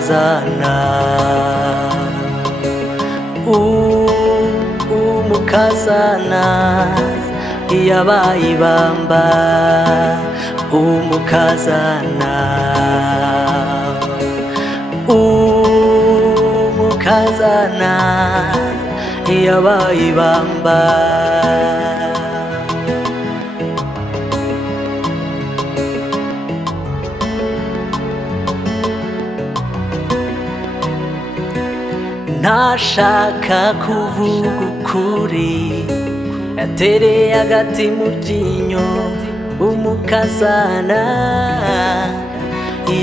umukazana umukazana yabaye ibamba umukazana umukazana yabaye ibamba ntashaka kuvuga ukuri yatereye agati mu ryinyo umukazana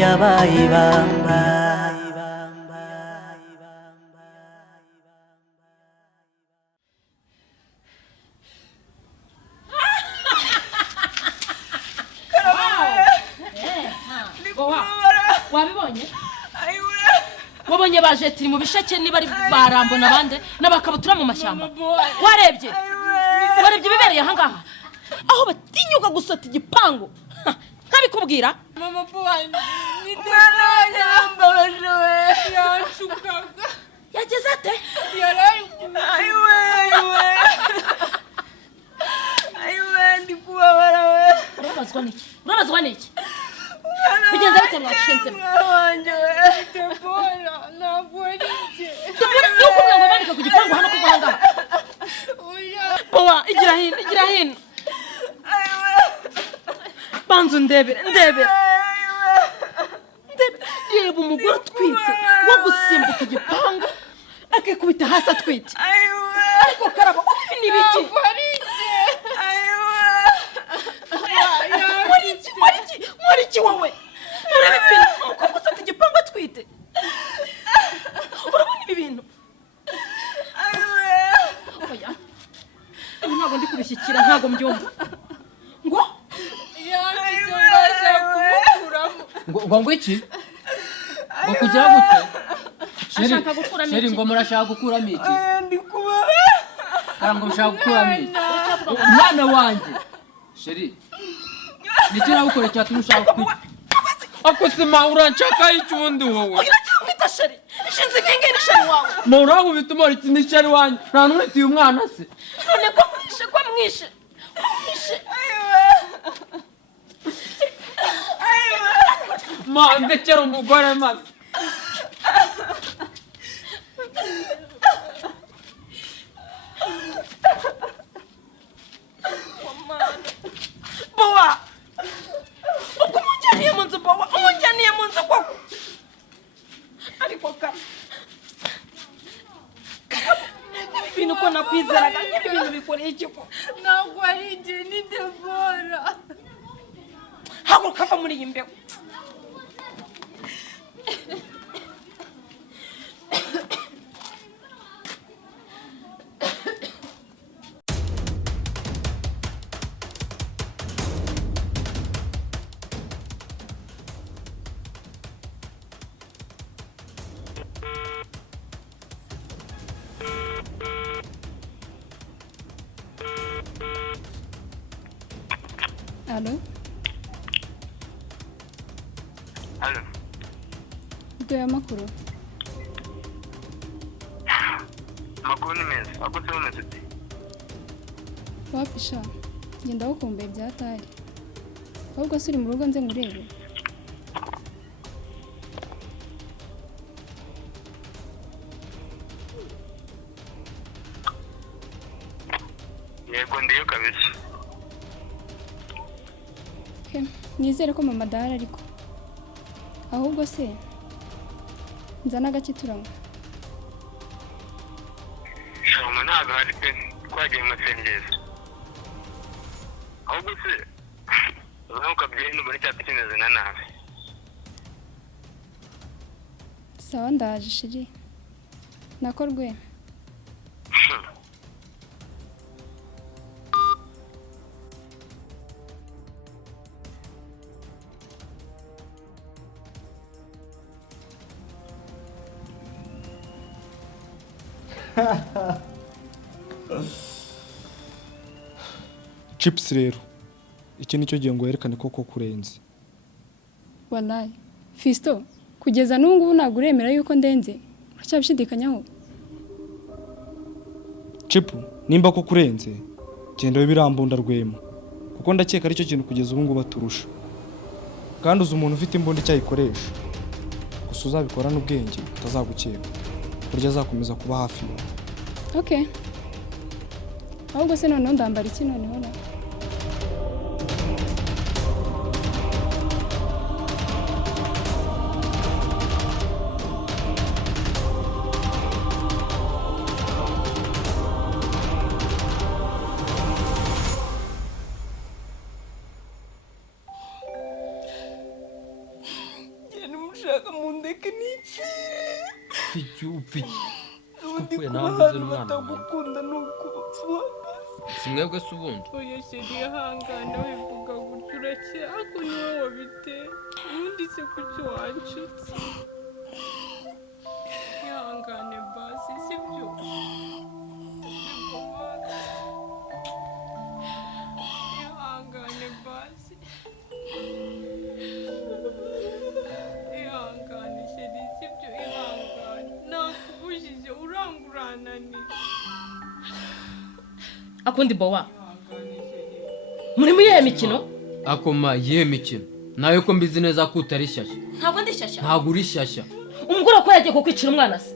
yabaye ibamba wabibonye wabonye baje tiri mu bisheke niba ari barambona bande n'abakabutura mu mashyamba warebye bibereye aha ngaha aho batinyuka gusota igipangu nkabikubwira mama bwanje nidemana yambabaje yanshukaga yageze ate ayiwe ndikubabara we urabazwa n'iki bigenze bite mwashinze wanje Debora ntabwo arije Debora nuko ngo bandika ku gipangu hano ku Rwanda Bowa igira hino banzu ndebere reba umugore utwite wo gusimbuka igipangu akikubita hasi atwite ariko karaba ni biki Wariki wowe urabipina umukobwa usata igipangu atwite urabona ibi bintu oya ntabwo ndi kubishyikira ntabwo mbyumva ngo yanditse mbasha kumukuramo ngo iki ngo kugira gute ashaka gukuramo iki ngo murashaka gukuramo iki ndikubabara ngo mushaka gukuramo iki umwana wanjye sheri niki nawukore cyatuma ushaka kwita akusima uranshaka icyundi wowe iracyamwita sheri ishinze inkingi ni sheri wawe muraho bituma iki ni sheri wanjye nta numwitiye umwana se none ko mwishe ma ndekera umugore maze Bowa uko umujyaniye mu nzu Bowa umujyaniye mu nzu koko ariko ibintu ko nakwizeraga ibi bintu bikoreye iki ko ntabwo arije ni Debora haguruka va muri iyi mbeho Allo? Allo? Iguhe amakuru? Amakuru ni meza. Akose umeze ute? Wapi sha? Ngenda gukumbuye byatari. Ahubwo se uri mu rugo nze ngurebe? Yego ndiyo kabisa. Nizere ko mama adahari ariko ahubwo se nzana agaki turanywa Shoma ntabwo hari pe twagiye mu masengesho ahubwo se uzamuka byinshi muri cyapa kimeze na nawe sawa ndaje shiri nakorwe Chips rero iki nicyo gihe ngo yerekane koko kurenze wallahi Fisto kugeza n'ubu ngubu ntabwo uremera yuko ndenze uracyabishidikanyaho. Cipu nimba ko kurenze genda we birambunda Rwema kuko ndakeka aricyo kintu kugeza ubu ngubu baturusha kandi uzi umuntu ufite imbunda cyayikoresha gusa uzabikorana ubwenge utazagukeka burya azakomeza kuba hafi yawe. Okay, ahubwo se noneho ndambara iki noneho na mushaka mundeke n'iki upfi upfuye navuze n'umwana batagukunda n'ukupfa simwebwe se ubundi oya sheri ihangane wivuga gutyo urakira ariko ni wowe wabiteye ubundi se kuki wanshutse ihangane basi sibyo ihangane basi ihangane sheri sibyo ihangane nakubujije uranguranani akundi bowa muri muyihe mikino akoma yihe mikino nawe ko mbizi neza ko utari shyashya ntabwo ndi shyashya ntabwo uri shyashya umugore ko yagiye kukwicira umwana se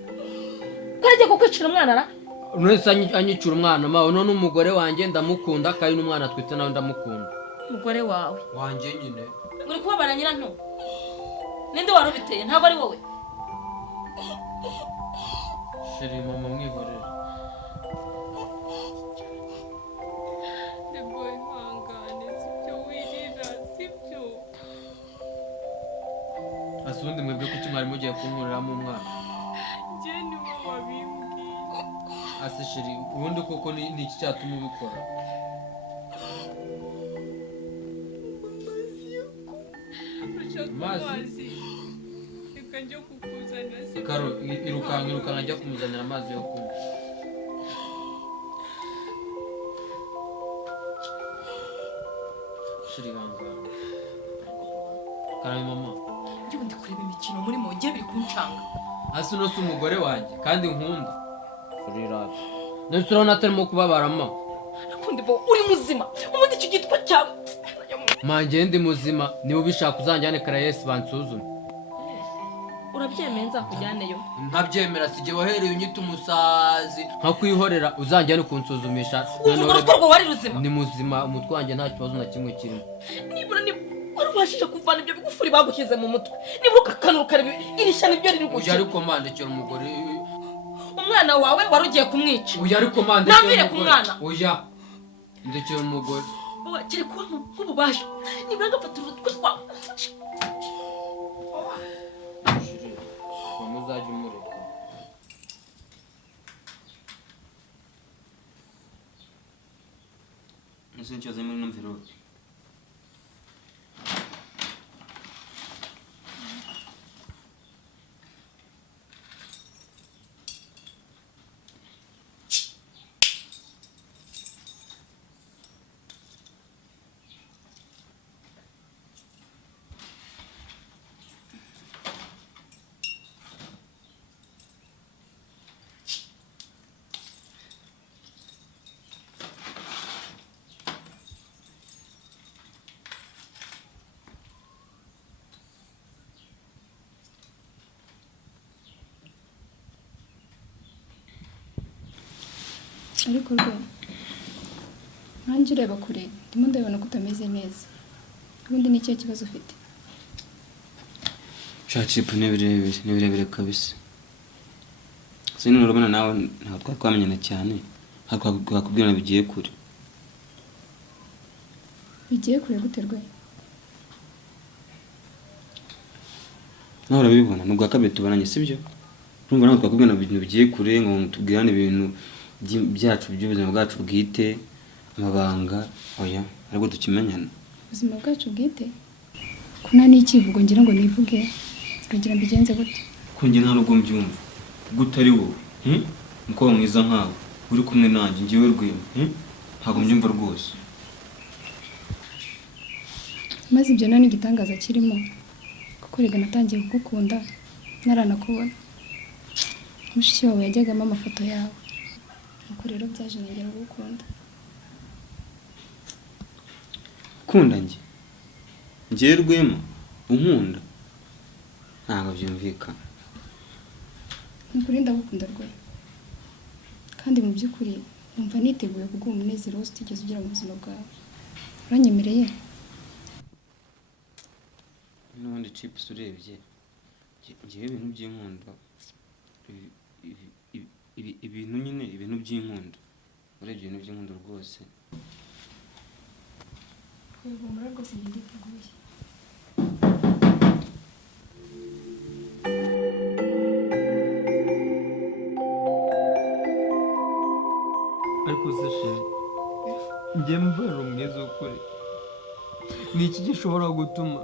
ko yagiye kukwicira umwana ra wese anyicura umwana mawe none umugore wanjye ndamukunda kandi n'umwana twite nawe ndamukunda umugore wawe wanjye nyine uri kubabara nyirantu ninde wari ubiteye ntabwo ari wowe sheri mama mwihorere Debo ihangane sibyo wirira sibyo asubundi mwebwe kuki mwari mugiye kunkuriramo umwana njye ni wowe wabimbwiye ase sheri ubundi koko ni iki cyatuma ubikora ushaka Amazi? amazi reka njye kukuzanira sibyo karo irukanka njya kumuzanira amazi yo kunywa sheri hangana karabe mama njyewe ndi kureba imikino muri mu gihe biri kuncanga hasi uno si umugore wanjye kandi nkunda sheri rati none urabona atarimo kubabarama akundi bo uri muzima ubundi icyo gitwa cyawe manjye ndi muzima niba ubishaka uzanjyane karayesi bansuzume urabyemeye nzakujyaneyo ntabyemera sijye wahereye unyita umusazi nkakwihorera uzanjyane kunsuzumisha uvuga urukorwa wari ruzima ni muzima umutwe wanjye nta kibazo na kimwe kirimo nibura ni wari ubashije kuvana ibyo bigufuri bagushyize mu mutwe nibura ukakanura ukareba iri shyano ibyo riri uyu gukina ariko mandekera umugore umwana wawe wari ugiye kumwica uyu ariko mandekera Nambire ku umugore mwana. oya ndekera umugore kiri kuba nk'ububasha nibura agafatira utwe twawe muzajya umureka ese icyo azanye muri ino mvirope ariko rwe nkanjye ureba kure ndimo ndabona ko utameze neza ubundi ni ikihe kibazo ufite shacipu ni birebire kabisa sinone urabona nawe ntabwo twari twamenyana cyane ntabwo twakubwirana bigiye kure bigiye kure gute rwe nawe urabibona ni ubwa kabiri tubaranye sibyo urumva ntabwo twakubwirana ibintu bigiye kure ngo tubwirane ibintu byacu by'ubuzima bwacu bwite amabanga oya ariko tukimenyana ubuzima bwacu bwite ko nta n'ikivugo ngira ngo nivuge uragira mbigenze gute ko njye nta nubwo mbyumva gute ari wowe umukobwa mwiza nkawe uri kumwe nanjye njyewe Rwema ntabwo mbyumva rwose maze ibyo nta n'igitangaza kirimo kuko rega natangiye kugukunda naranakubona mushiki wawe yajyagamo amafoto yawe nuko rero byaje nongera gukunda. Kunda njye Rwema unkunda ntabwo byumvikana. Nukuri ndagukunda Rwema, kandi mu by'ukuri numva niteguye kuguha umunezero wose utigeze ugira mu buzima bwawe. Uranyemereye? N'ubundi chips urebye ngiye ibintu by'inkundo ibintu nyine ibintu by'inkundo urebye ibintu by'inkundo rwose. Kwegomera rwose nditeguye. ariko se sheri njye mbara umwezi ukuri ni iki gishobora gutuma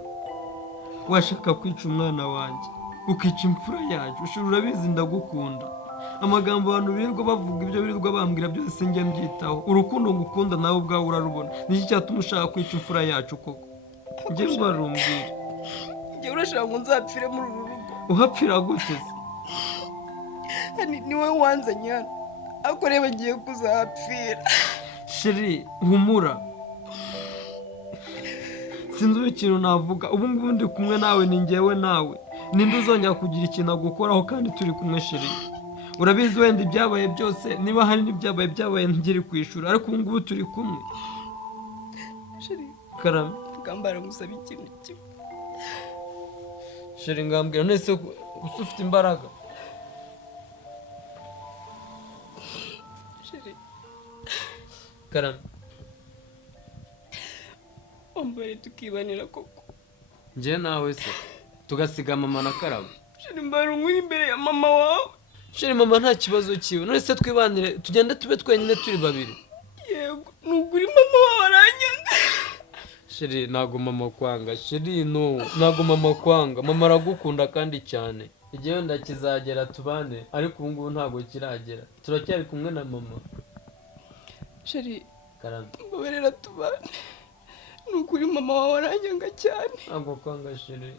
washaka kwica umwana wanjye ukica imfura yacu? ushobora urabizi ndagukunda, amagambo abantu birirwa bavuga ibyo birirwa bambwira byose njye mbyitaho, urukundo ngukunda nawe ubwawe urarubona. niki cyatuma ushaka kwica imfura yacu koko? njye mbara umbwira, njye urashaka ngo nzapfire muri uru rugo? uhapfira gute se? ni wowe wanzanye hano, ariko reba ngiye kuzapfira. sheri humura, sinzi ikintu navuga. ubu ngubu ndi kumwe nawe, ni njyewe nawe, ninde uzongera kugira ikintu agukoraho kandi turi kumwe sheri? urabizi wenda ibyabaye byose, niba hari n'ibyabaye ntigere kwishura, ariko ubu ngubu turi kumwe. Sheri karame ngambara ngusaba ikintu kimwe. sheri ngambwira, nese gusa ufite imbaraga. Sheri karame wambare tukibanira koko. njye nawe se tugasiga mama na karame? Sheri mbara umwiri imbere ya mama wawe. sheri mama nta kibazo kiwe, none se twibanire tugende tube twenyine turi babiri? Yego nuguri mama wawe aranyanga. sheri ntago mama kwanga, sheri no ntago mama kwanga, mama aragukunda kandi cyane. igihe wenda kizagera tubane, ariko ubu ngubu ntago kiragera, turacyari kumwe na mama. Sheri karame mbabarira tubane, nuguri mama wawe aranyanga cyane. ntago kwanga sheri.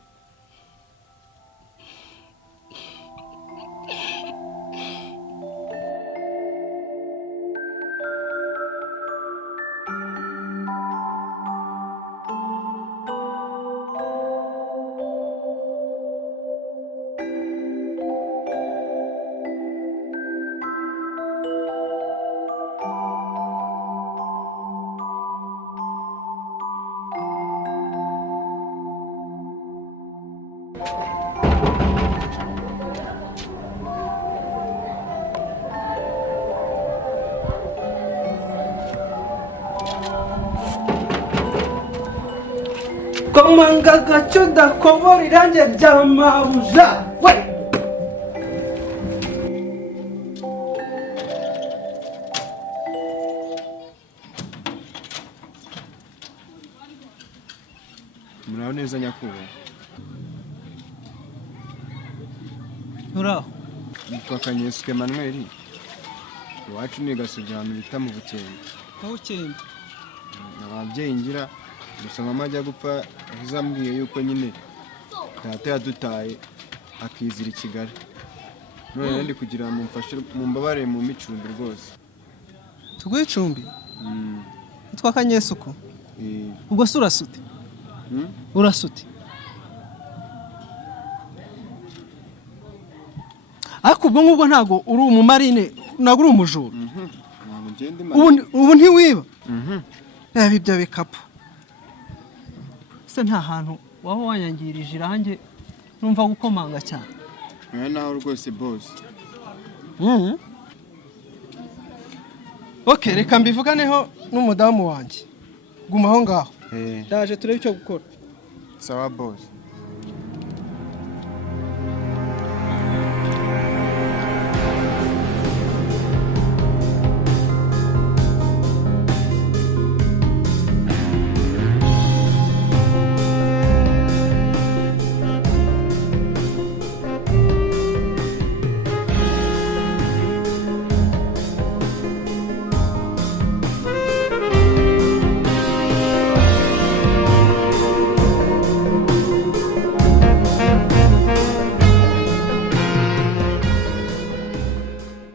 komanga gaco dakobora irange rya mabuja we. muraho neza nyakubahwa? Uraho? nitwa Kanyesuke Emmanuel, iwacu ni Gasogi ahantu bita mu Bukembe. Aho ukembe? ababyeyi ngira gusa mama ajya gupfa yazambwiye yuko nyine data yadutaye akizira i Kigali, none rero ndi kugira ngo mumfashe mumbabare mu micumbi rwose. Tuguhe icumbi? Nitwa Kanyesuko. Ubwo se urasute? Urasute? ariko ubwo ngubwo ntago uri umumarine, ntago uri umujura. ubu ntiwiba? reba ibyo bikapu se, nta hantu waba wanyangirije irange numva gukomanga cyane. naho rwose boss. Okay, reka mbivuganeho n'umudamu wanjye, guma aho ngaho, ndaje turebe icyo gukora. Sawa boss.